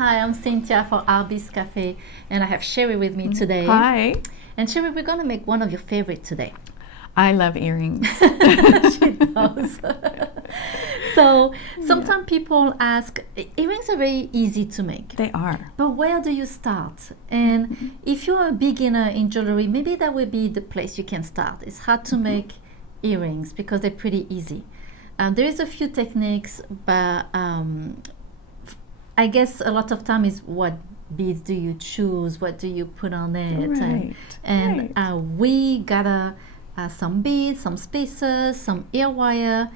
Hi, I'm Cynthia for Artbeads Cafe, and I have Cheri with me today. Hi. And Cheri, we're going to make one of your favorites today. I love earrings. She does. So sometimes people ask, earrings are very easy to make. They are. But where do you start? And if you're a beginner in jewelry, maybe that would be the place you can start. It's hard to make earrings because they're pretty easy. There is a few techniques, but I guess a lot of time is what beads do you choose? What do you put on it? Right. And we got some beads, some spacers, some ear wire,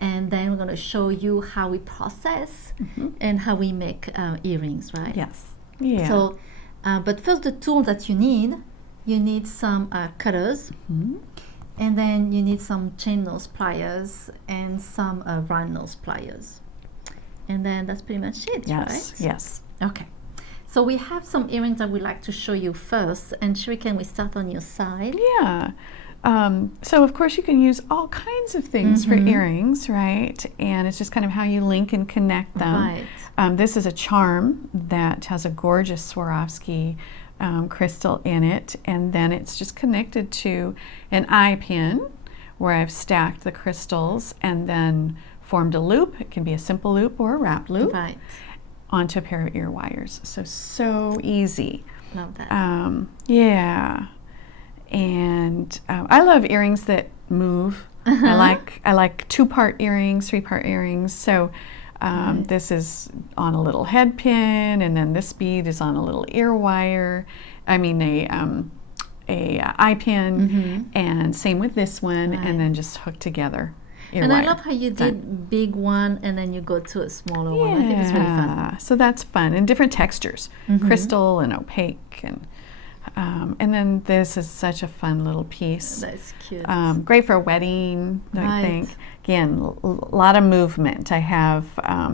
and then we're going to show you how we process and how we make earrings, right? Yes. Yeah. So, but first the tool that you need some cutters, and then you need some chain nose pliers and some round nose pliers. And then that's pretty much it, Yes. right? Yes. Okay. So we have some earrings that we'd like to show you first. And Cheri, can we start on your side? Yeah. So of course you can use all kinds of things for earrings, right? And it's just kind of how you link and connect them. Right. This is a charm that has a gorgeous Swarovski crystal in it, and then it's just connected to an eye pin where I've stacked the crystals and then formed a loop. It can be a simple loop or a wrap loop. Right. Onto a pair of ear wires. So easy. Love that. Yeah. And I love earrings that move. I like 2-part earrings, 3-part earrings. So this is on a little head pin, and then this bead is on a little ear wire. I mean a eye pin, and same with this one, and then just hooked together. And I love how you did big one and then you go to a smaller one. I think it's really fun. So that's fun, and different textures, crystal and opaque, and then this is such a fun little piece. That's cute. Great for a wedding, I think. Again, a lot of movement. I have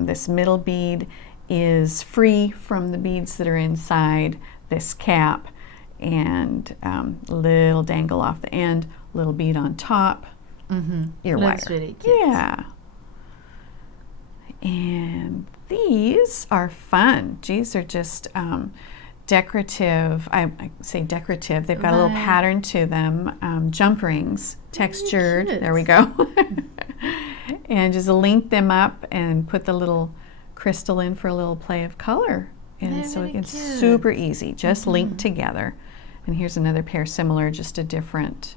this middle bead is free from the beads that are inside this cap, and little dangle off the end, little bead on top. Ear wire. That's really cute. Yeah. And these are fun. These are just decorative. I say decorative. They've got a little pattern to them. Jump rings, textured. There we go. And just link them up and put the little crystal in for a little play of color. And so it's super easy. Just linked together. And here's another pair similar, just a different.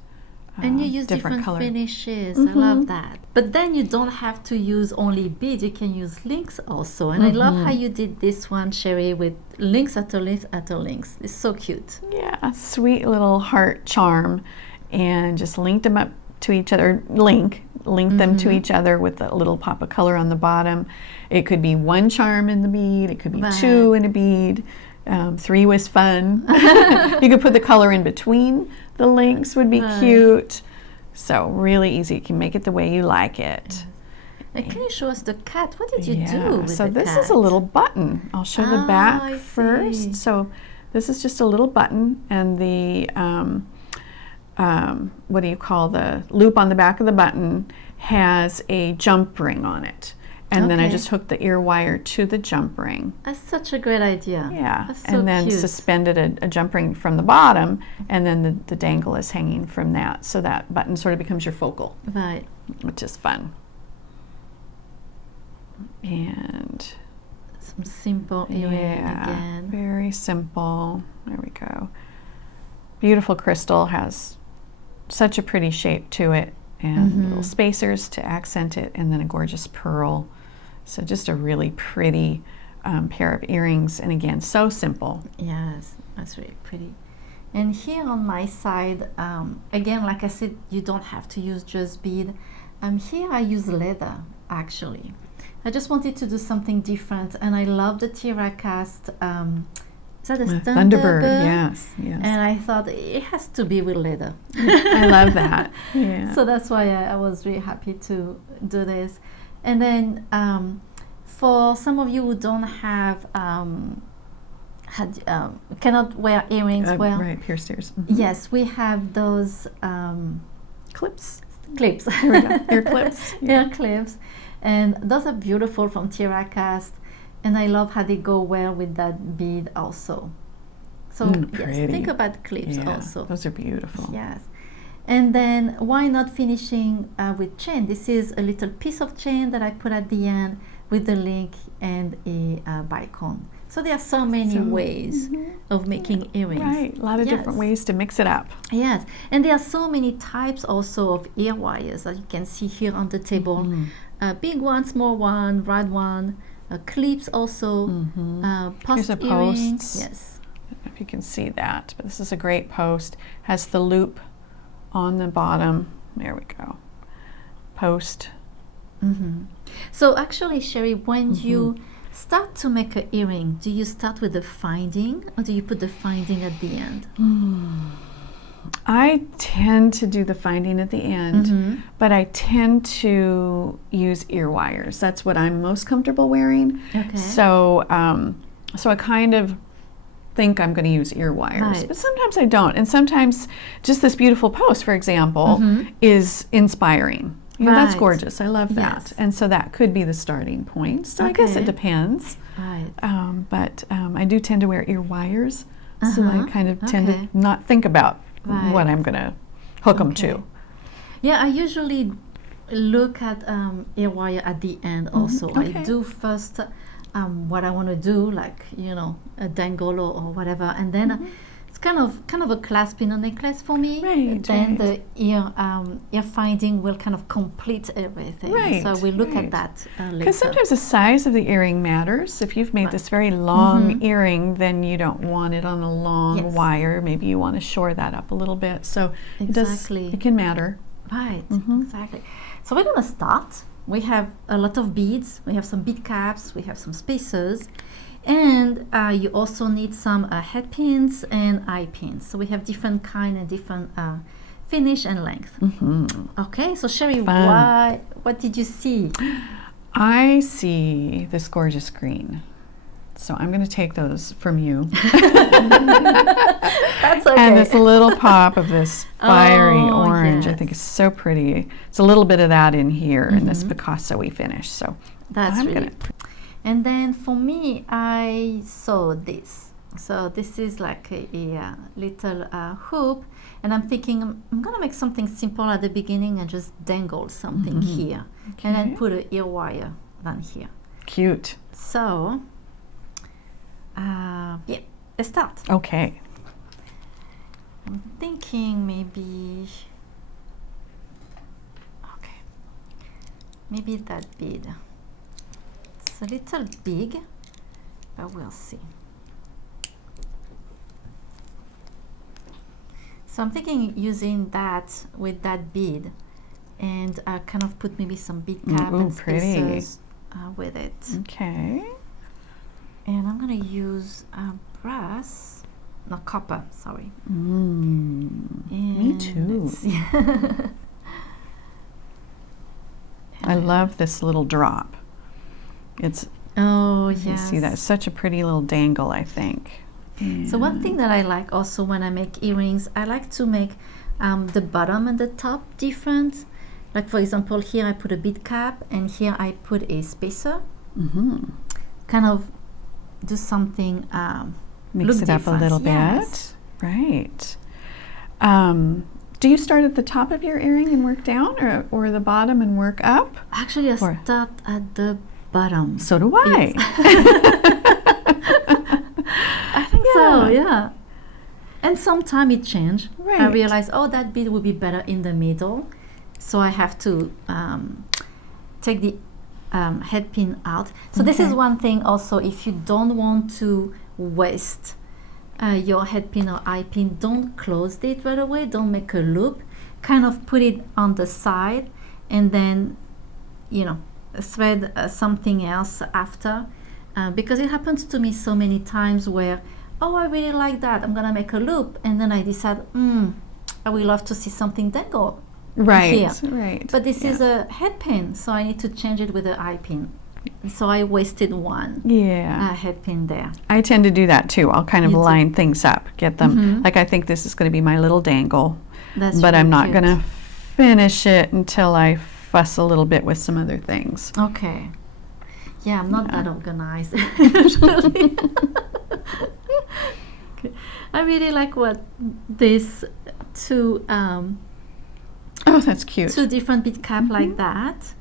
And you use different color finishes. I love that. But then you don't have to use only beads. You can use links also. And I love how you did this one, Cheri, with links after links after links. It's so cute. Yeah, sweet little heart charm. And just linked them up to each other. Link them to each other with a little pop of color on the bottom. It could be one charm in the bead. It could be 2 in a bead. 3 was fun. You could put the color in between the links, would be cute. So really easy. You can make it the way you like it. And can you show us the cat? What did you do with so the this cat? is a little button. I'll show the back first. So this is just a little button, and the what do you call the loop on the back of the button has a jump ring on it. And then I just hooked the ear wire to the jump ring. That's such a great idea. Yeah, that's so and then cute. Suspended a jump ring from the bottom, and then the dangle is hanging from that. So that button sort of becomes your focal, right? Which is fun. And some simple earring again. Very simple. There we go. Beautiful crystal, has such a pretty shape to it, and little spacers to accent it, and then a gorgeous pearl. So just a really pretty pair of earrings, and again, so simple. Yes, that's really pretty. And here on my side, again, like I said, you don't have to use just bead. Here I use leather, actually. I just wanted to do something different, and I love the Tiracast. Is that a Thunderbird? Yes. And I thought it has to be with leather. I love that. Yeah. So that's why I was really happy to do this. And then for some of you who don't have cannot wear earrings well, right, pierced ears. Yes, we have those clips. Here we go. Ear clips. Ear clips, and those are beautiful from Tiracast. And I love how they go well with that bead also. So yes, think about clips also. Those are beautiful. Yes. And then why not finishing with chain? This is a little piece of chain that I put at the end with the link and a bicone. So there are so many ways of making earrings. Right, a lot of different ways to mix it up. Yes, and there are so many types also of ear wires, as you can see here on the table. Big one, small one, round one, clips also, post Here's a earrings. post. Yes. I don't know if you can see that, but this is a great post. Has the loop on the bottom. There we go. Post. So actually, Cheri, when you start to make an earring, do you start with the finding or do you put the finding at the end? I tend to do the finding at the end, but I tend to use ear wires. That's what I'm most comfortable wearing. Okay. So, so I kind of think I'm going to use ear wires, but sometimes I don't. And sometimes just this beautiful post, for example, is inspiring. You know, that's gorgeous. I love that. Yes. And so that could be the starting point. So I guess it depends. Right. But I do tend to wear ear wires, so I kind of tend to not think about what I'm going to hook them to. Yeah, I usually look at ear wire at the end also. I do first what I want to do, like, you know, a dangle or whatever, and then it's kind of a clasp in a necklace for me. Then the ear finding will kind of complete everything. So we look at that later. Because sometimes the size of the earring matters. If you've made this very long earring, then you don't want it on a long wire. Maybe you want to shore that up a little bit. So it can matter. Right, exactly. So we're going to start. We have a lot of beads. We have some bead caps. We have some spacers. And you also need some head pins and eye pins. So we have different kind and different finish and length. Okay, so Cheri, what did you see? I see this gorgeous green. So I'm going to take those from you. That's okay. And this little pop of this fiery orange, I think is so pretty. It's a little bit of that in here in this Picasso-y finish. So that's really pretty. And then for me, I saw this. So this is like a little hoop. And I'm thinking I'm going to make something simple at the beginning and just dangle something here. And then put an ear wire down here. Cute. So, let's start. Okay. I'm thinking maybe that bead. It's a little big, but we'll see. So I'm thinking using that with that bead and kind of put maybe some bead cap and spacers with it. Okay. And I'm going to use brass, no, copper, sorry. Me too. I love this little drop. It's you see that, it's such a pretty little dangle, I think. So one thing that I like also when I make earrings, I like to make the bottom and the top different. Like for example, here I put a bead cap and here I put a spacer. Kind of do something mix it up a little bit. Right. Do you start at the top of your earring and work down, or the bottom and work up? Actually, I start at the bottom. So do I. I think so, yeah. And sometimes it changed. Right. I realized, that bead would be better in the middle. So I have to take the head pin out. So this is one thing also, if you don't want to waste your head pin or eye pin, don't close it right away. Don't make a loop. Kind of put it on the side and then, thread something else after. Because it happens to me so many times where, I really like that, I'm gonna make a loop, and then I decide, I would love to see something dangle here. Right. But this is a head pin, so I need to change it with an eye pin. So I wasted one head pin there. I tend to do that too. I'll kind of line things up, get them, like I think this is going to be my little dangle, but really I'm not going to finish it until I fuss a little bit with some other things. Okay. Yeah, I'm not that organized usually. Okay. I really like what these two Oh, that's cute. two different bead cap like that.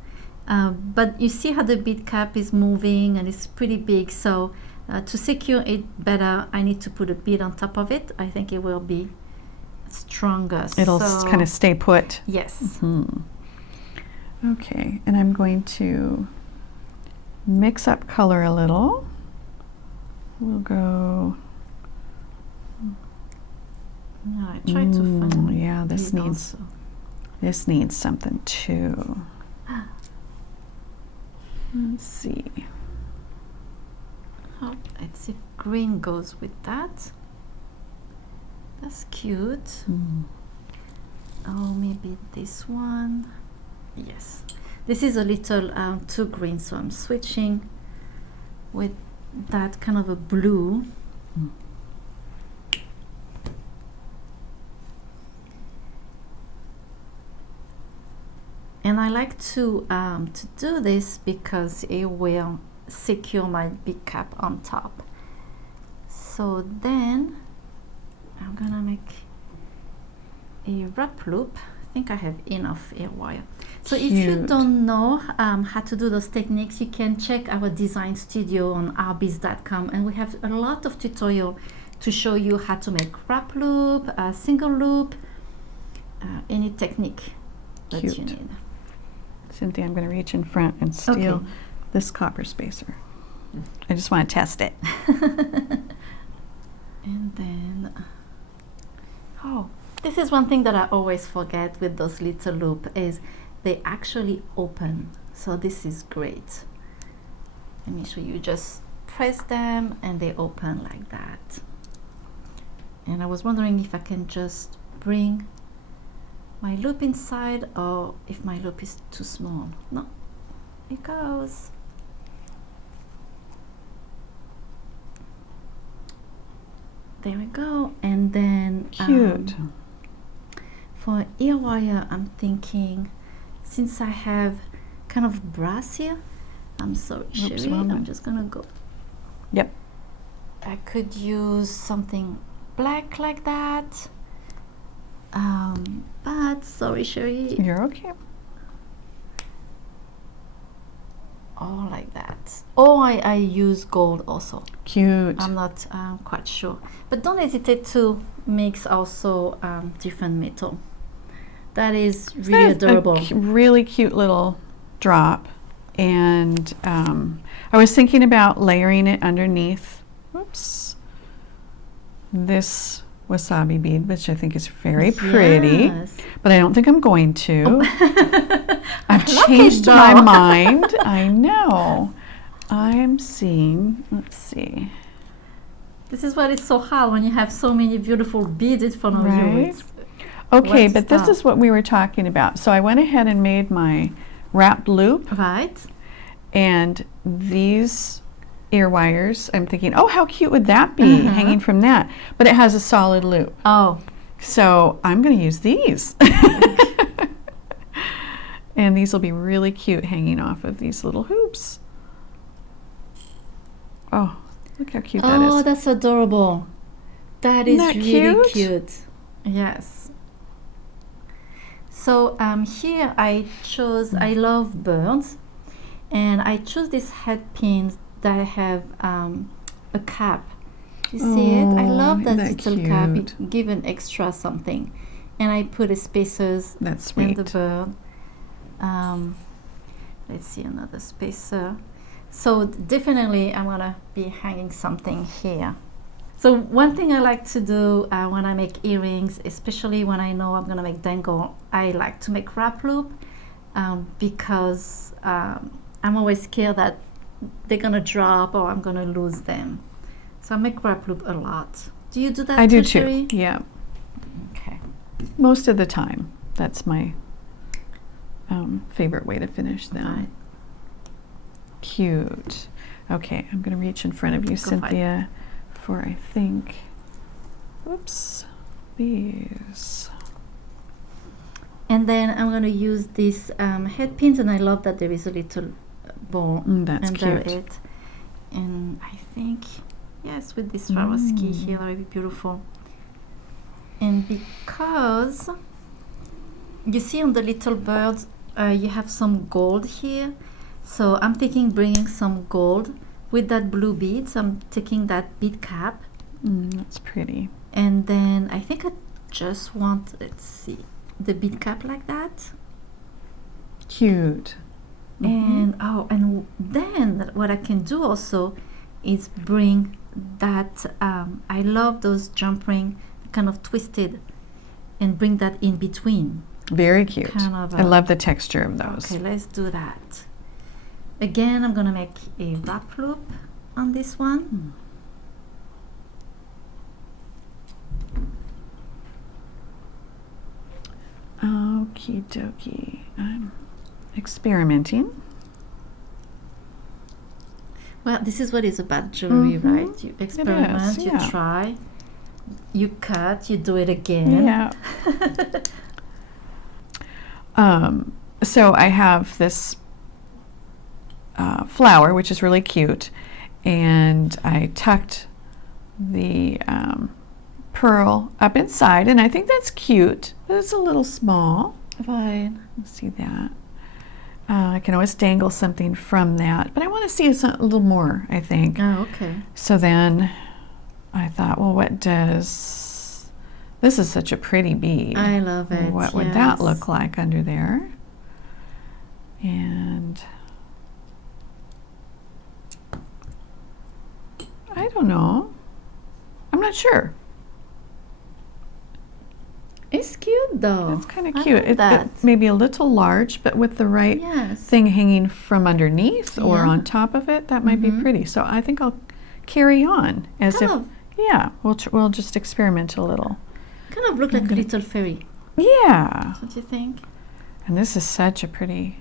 But you see how the bead cap is moving and it's pretty big. So to secure it better, I need to put a bead on top of it. I think it will be stronger. It'll kind of stay put. Yes. Okay, and I'm going to mix up color a little. We'll go. No, I try to find. Yeah, this needs something too. Let's see. Oh, let's see if green goes with that. That's cute. Oh, maybe this one. Yes, this is a little too green, so I'm switching with that kind of a blue. And I like to do this because it will secure my big cap on top. So then I'm gonna make a wrap loop. I think I have enough ear wire. So if you don't know how to do those techniques, you can check our design studio on artbeads.com, and we have a lot of tutorial to show you how to make wrap loop, single loop, any technique that you need. Cynthia, I'm going to reach in front and steal this copper spacer. I just want to test it. And then, oh, this is one thing that I always forget with those little loop is they actually open. So this is great. Let me show you. Just press them and they open like that. And I was wondering if I can just bring my loop inside or if my loop is too small. No, it goes. There we go. And then cute. For ear wire, I'm thinking, since I have kind of brass here, I'm sorry, Cheri, I'm just gonna go. Yep. I could use something black like that. But sorry, Cheri. You're okay. Oh, like that. Oh, I use gold also. Cute. I'm not quite sure. But don't hesitate to mix also different metal. That is really adorable. Really cute little drop. And I was thinking about layering it underneath, this wasabi bead, which I think is very pretty, but I don't think I'm going to. I've changed my mind. I know. I'm seeing, let's see. This is what is so hard when you have so many beautiful beads in front of you. Okay, but this is what we were talking about. So I went ahead and made my wrapped loop. Right. And these ear wires, I'm thinking, oh, how cute would that be hanging from that? But it has a solid loop. Oh. So I'm going to use these. And these will be really cute hanging off of these little hoops. Oh, look how cute that is. Oh, that's adorable. That is really cute. Yes. So here I chose, I love birds, and I chose these head pins that have a cap. You see it? I love that little cap. It gives an extra something. And I put the spacers in the bird. Let's see, another spacer. So definitely I'm gonna be hanging something here. So one thing I like to do when I make earrings, especially when I know I'm gonna make dangle, I like to make wrap loop because I'm always scared that they're gonna drop or I'm gonna lose them. So I make wrap loop a lot. Do you do that? I do Cheri? too. Yeah. Okay. Most of the time, that's my favorite way to finish them. Right. Cute. Okay, I'm going to reach in front of you, Cynthia, for I think, these. And then I'm going to use these head pins, and I love that there is a little bowl That's under cute. it. And I think, yes, with this Swarovski here, that would be beautiful. And because you see on the little birds, you have some gold here. So I'm thinking bringing some gold with that blue beads. I'm taking that bead cap. That's pretty. And then I think I just want, let's see, the bead cap like that. Cute. And and then what I can do also is bring that, I love those jump ring, kind of twisted, and bring that in between. Very cute. Kind of I love the texture of those. Okay, let's do that. Again, I'm gonna make a wrap loop on this one. Okie dokie. I'm experimenting. Well, this is what is about jewelry, right? You experiment, you yeah. try, you cut, you do it again. Yeah. So I have this flower, which is really cute, and I tucked the pearl up inside, and I think that's cute, but it's a little small. Fine. Let's see that. I can always dangle something from that, but I want to see a little more, I think. Oh, okay. So then I thought, well, what does, this is such a pretty bead. I love it. What would that look like under there? And I don't know. I'm not sure. It's cute though. It's kind of I cute. love that. It may be a little large, but with the right thing hanging from underneath or on top of it, that might be pretty. So I think I'll carry on as yeah, we'll just experiment a little. Kind of look like a little fairy. Yeah. What do you think? And this is such a pretty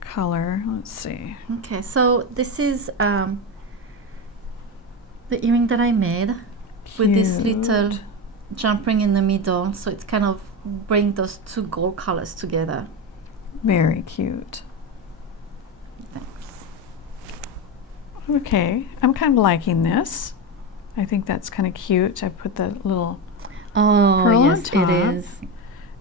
color. Let's see. Okay, so this is the earring that I made with this little jump ring in the middle, so it's kind of bring those two gold colors together. Very cute. Thanks. Okay, I'm kind of liking this. I think that's kind of cute. I put the little pearl on top. It is.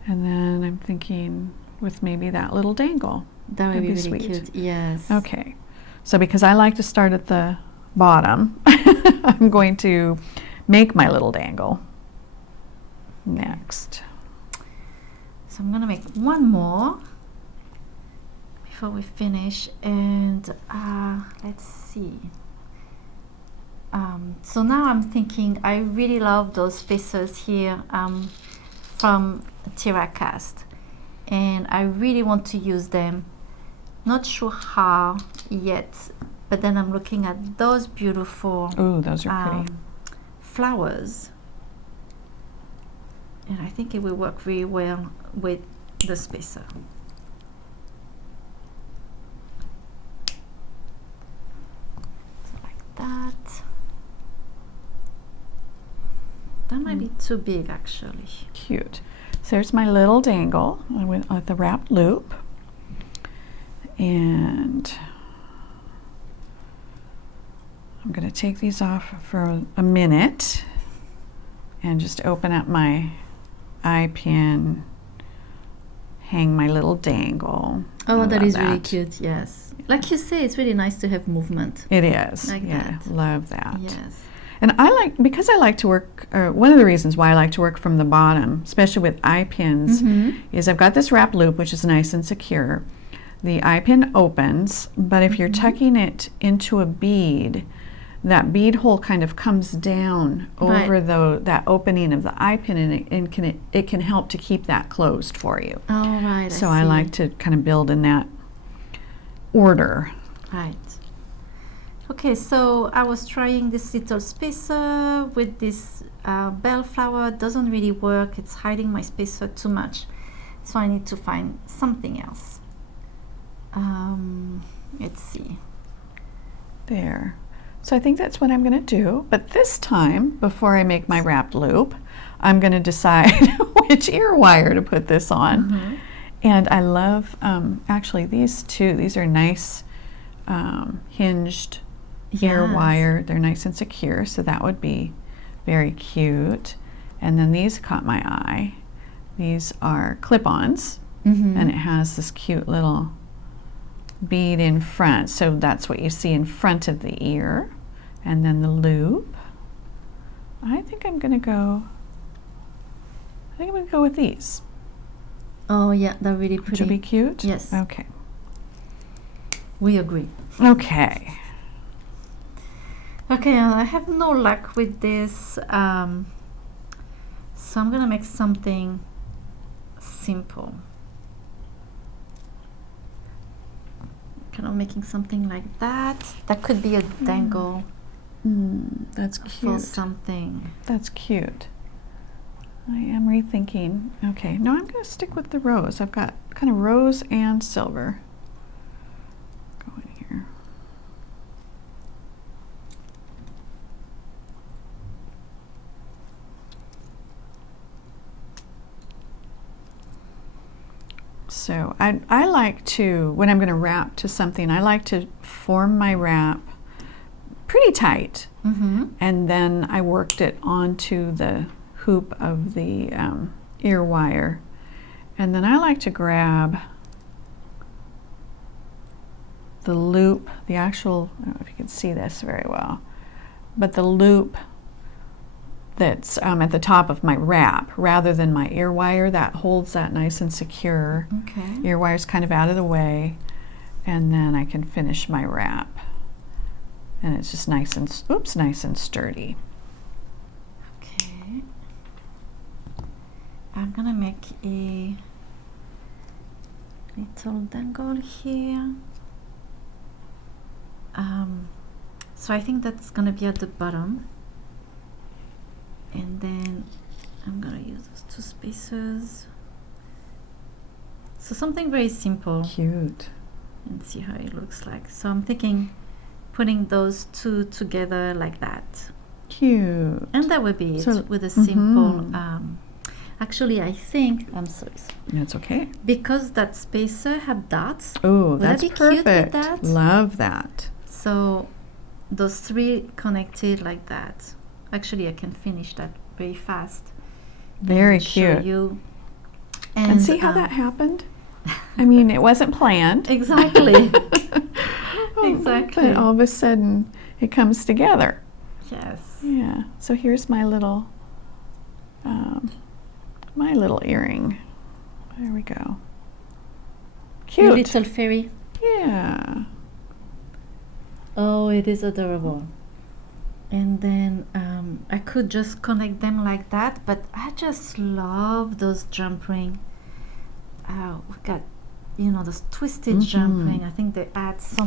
And then I'm thinking with maybe that little dangle. That would be really sweet. cute. Yes. Okay, so because I like to start at the bottom, I'm going to make my little dangle next. So I'm gonna make one more before we finish, and let's see. So now I'm thinking I really love those spacers here from Tiracast, and I really want to use them. Not sure how yet, but then I'm looking at those beautiful Those are pretty flowers, and I think it will work very well with the spacer. So like that. That might be too big actually. cute. So there's my little dangle with the wrapped loop, and I'm going to take these off for a minute and just open up my eye pin, hang my little dangle. Oh, that is really cute, yes. Like you say, it's really nice to have movement. It is. Like yeah, that. love that. Yes. And because I like to work, one of the reasons why I like to work from the bottom, especially with eye pins, is I've got this wrap loop, which is nice and secure. The eye pin opens, but if you're tucking it into a bead, that bead hole kind of comes down over that opening of the eye pin, and it can help to keep that closed for you. Oh, right. So I like to kind of build in that order. Right. Okay, so I was trying this little spacer with this bellflower. It doesn't really work. It's hiding my spacer too much. So I need to find something else. Let's see. There. So I think that's what I'm going to do. But this time, before I make my wrapped loop, I'm going to decide which ear wire to put this on. And I love, actually, these two. These are nice hinged ear wire. They're nice and secure, so that would be very cute. And then these caught my eye. These are clip-ons, and it has this cute little bead in front, so that's what you see in front of the ear. And then the loop. I think I'm gonna go with these. Oh yeah, they're really pretty. Which will be cute? Yes. Okay. We agree. Okay. Okay, I have no luck with this, so I'm gonna make something simple. Kind of making something like that. That could be a dangle. That's for cute. something. That's cute. I am rethinking. Okay, no, I'm going to stick with the rose. I've got kind of rose and silver going here. So I like to, when I'm going to wrap to something, I like to form my wrap pretty tight, and then I worked it onto the hoop of the ear wire, and then I like to grab the loop, the actual, I don't know if you can see this very well, but the loop that's at the top of my wrap rather than my ear wire that holds that nice and secure. Okay. Ear wire's kind of out of the way, and then I can finish my wrap. And it's just nice and, nice and sturdy. Okay. I'm gonna make a little dangle here. So I think that's gonna be at the bottom. And then I'm gonna use those two spacers. So something very simple. Cute. And see how it looks like. So I'm thinking putting those two together like that. Cute. And that would be it So, with a simple, actually I think, I'm sorry. That's okay. Because that spacer have dots. Oh, would that that's be cute with perfect. that? Love that. So those three connected like that. Actually, I can finish that very fast. Very and show cute. you. And see how that happened? I mean, it wasn't planned. Exactly. Exactly. But all of a sudden, it comes together. Yes. Yeah. So here's my little earring. There we go. Cute. Your little fairy. Yeah. Oh, it is adorable. And then I could just connect them like that, but I just love those jump ring. We've got, you know, those twisted jump ring. I think they add so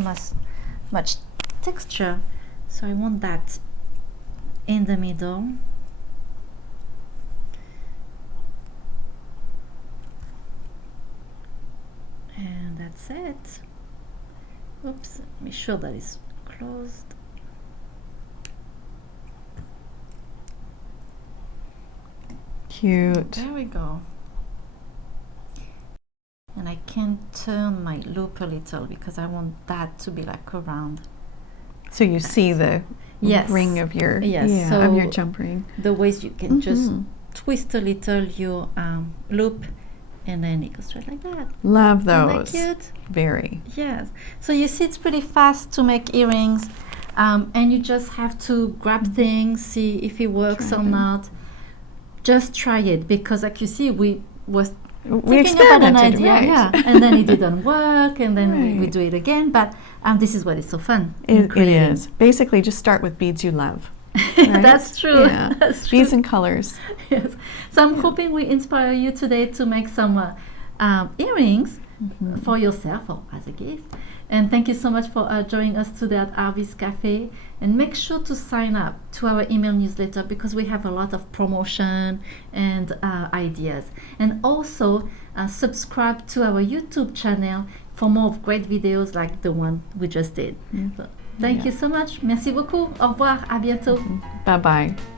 much texture. So I want that in the middle. And that's it. Oops, make sure that it's closed. Cute. There we go. And I can turn my loop a little because I want that to be like around. So you see the ring of your of your jump ring. The ways you can just twist a little your loop, and then it goes straight like that. Love those. Isn't that cute? Very. Yes. So you see, it's pretty fast to make earrings, and you just have to grab things, see if it works or not. Just try it, because like you see, we thinking about an idea, and then it didn't work, and then we do it again. But this is what is so fun. It is. Basically, just start with beads you love. Right? That's true. Yeah. That's true. Beads and colors. Yes. So I'm hoping we inspire you today to make some earrings for yourself or as a gift. And thank you so much for joining us today at Artbeads Cafe. And make sure to sign up to our email newsletter, because we have a lot of promotion and ideas. And also subscribe to our YouTube channel for more of great videos like the one we just did. So, thank you so much. Merci beaucoup. Au revoir. À bientôt. Bye-bye.